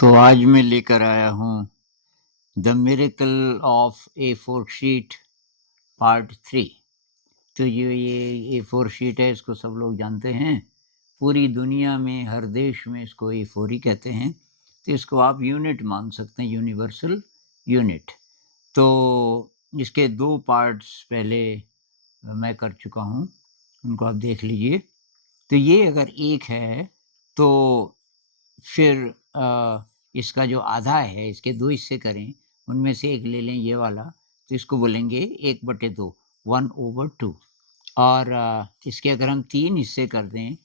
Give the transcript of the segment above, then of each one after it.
तो आज मैं लेकर आया हूँ the miracle of A four sheet part 3। तो ये ए फोर शीट है, इसको सब लोग जानते हैं। पूरी दुनिया में हर देश में इसको ए फोर ही कहते हैं। तो इसको आप यूनिट मान सकते हैं, यूनिवर्सल यूनिट। तो इसके दो पार्ट्स पहले मैं कर चुका हूँ, उनको आप देख लीजिए। तो ये अगर एक है तो फिर इसका जो आधा है, इसके 2 हिस्से करें, उनमें से एक ले लें ये वाला, तो इसको बोलेंगे 1/2, 1/2। और इसके अगर हम 3 हिस्से कर दें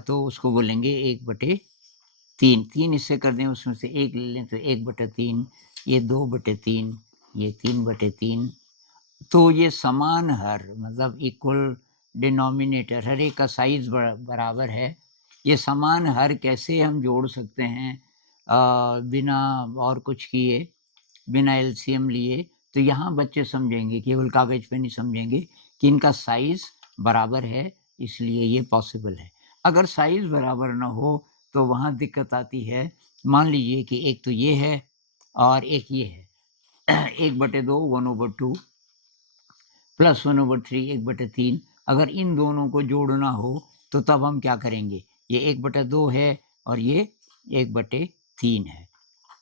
तो उसको बोलेंगे 1/3। 3 हिस्से कर दें, उसमें से 1 ले लें तो 1/3, ये 2/3, ये 3/3। तो ये समान हर मतलब इक्वल डिनोमिनेटर, हर एक का साइज़ बराबर है। ये समान हर कैसे हम जोड़ सकते हैं बिना और कुछ किए, बिना एलसीएम लिए? तो यहाँ बच्चे समझेंगे, केवल कागज़ पे नहीं समझेंगे कि इनका साइज़ बराबर है, इसलिए ये पॉसिबल है। अगर साइज़ बराबर ना हो तो वहाँ दिक्कत आती है। मान लीजिए कि एक तो ये है और एक ये है। 1/2 1/2 प्लस 1/3 1/3। अगर इन दोनों को जोड़ना हो तो तब हम क्या करेंगे? ये 1/2 है और ये 1/3 है।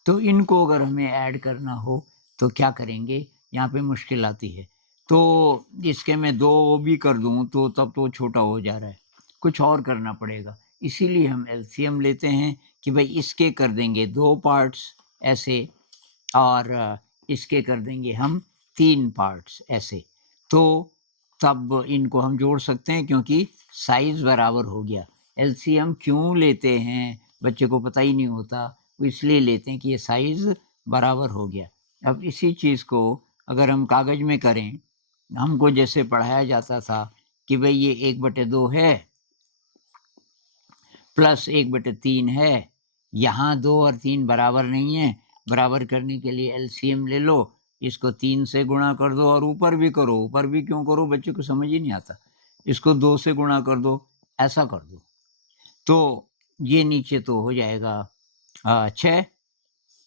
तो इनको अगर हमें ऐड करना हो तो क्या करेंगे? यहाँ पे मुश्किल आती है। तो इसके मैं 2 भी कर दूँ तो तब तो छोटा हो जा रहा है। कुछ और करना पड़ेगा। इसीलिए हम एलसीएम लेते हैं कि भई इसके कर देंगे 2 पार्ट्स ऐसे, और इसके कर देंगे हम 3 पार्ट्स ऐसे। तो तब इनको हम जोड़ सकते हैं क्योंकि साइज़ बराबर हो गया। एलसीएम क्यों लेते हैं? बच्चे को पता ही नहीं होता। वो इसलिए लेते हैं कि ये साइज़ बराबर हो गया। अब इसी चीज़ को अगर हम कागज़ में करें, हमको जैसे पढ़ाया जाता था कि भई ये 1/2 है प्लस 1/3 है। यहाँ 2 और 3 बराबर नहीं है। बराबर करने के लिए एलसीएम ले लो, इसको 3 से गुणा कर दो और ऊपर भी करो। ऊपर भी क्यों करो? बच्चे को समझ ही नहीं आता। इसको 2 से गुणा कर दो, ऐसा कर दो। तो ये नीचे तो हो जाएगा 6,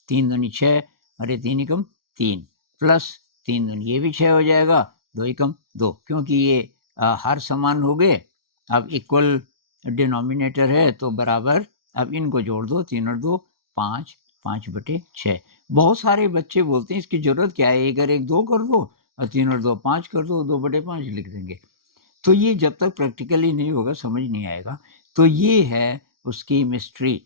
3 दूनी 6, अरे 3 एकम 3 प्लस 3 दूनी ये भी 6 हो जाएगा, 2 एकम 2, क्योंकि ये हर समान हो गए। अब इक्वल डिनोमिनेटर है तो बराबर। अब इनको जोड़ दो, 3 और 2 5, 5/6। बहुत सारे बच्चे बोलते हैं इसकी ज़रूरत क्या है? 1 और 1 2 कर दो और 3 और 2 5 कर दो, 2/5 लिख देंगे। तो ये जब तक प्रैक्टिकली नहीं होगा समझ नहीं आएगा। तो ये है उसकी मिस्ट्री।